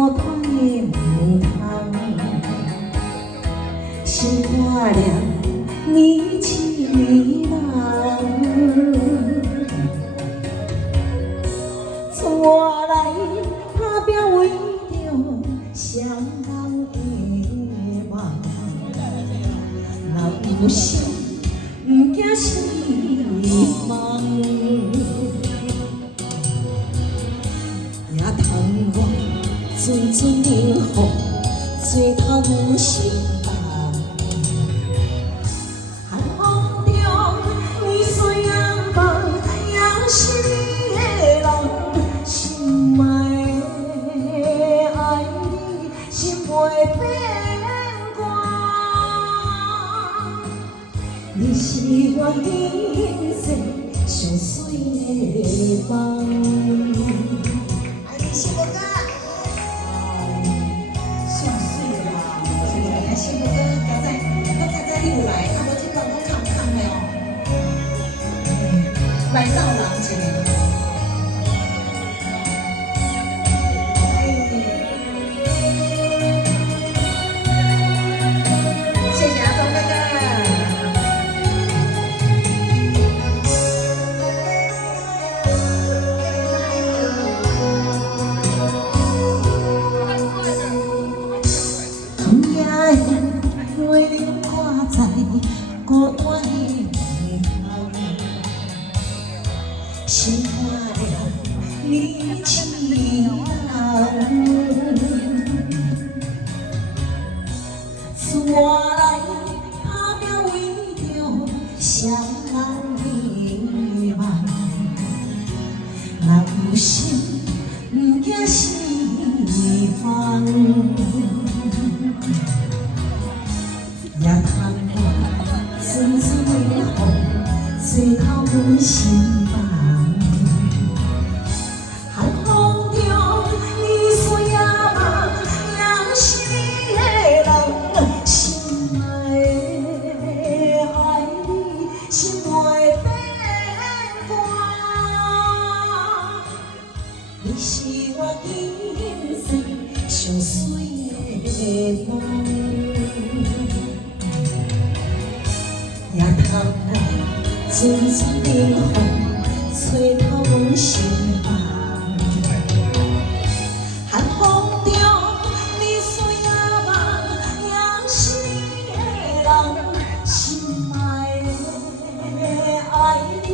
孤单的唔通，心挂念你一个人，我来打拼为着双人的梦，若有心不惊失望。 阵阵冷风吹透阮心房，寒风中你说仰望，也是你的人，心爱的爱你，心袂变卦。你是我人生上水的梦。爱你幸福哥。 幸福哥，刚才你有来，啊，无听讲讲空空的哦，来闹人一个。谢谢阿东哥哥。月亮挂在孤单的门头，心挂念你一人，我来打拼为着双人的梦，若有心不惊失望。 也通我阵阵冷风吹透阮心房，寒风中你说仰望，也是你的人，心爱的爱你，心袂变卦。你是我人生上水的梦。 也通我阵阵冷风吹透阮心房，寒风中你说仰望，也是你的人，心爱的爱你。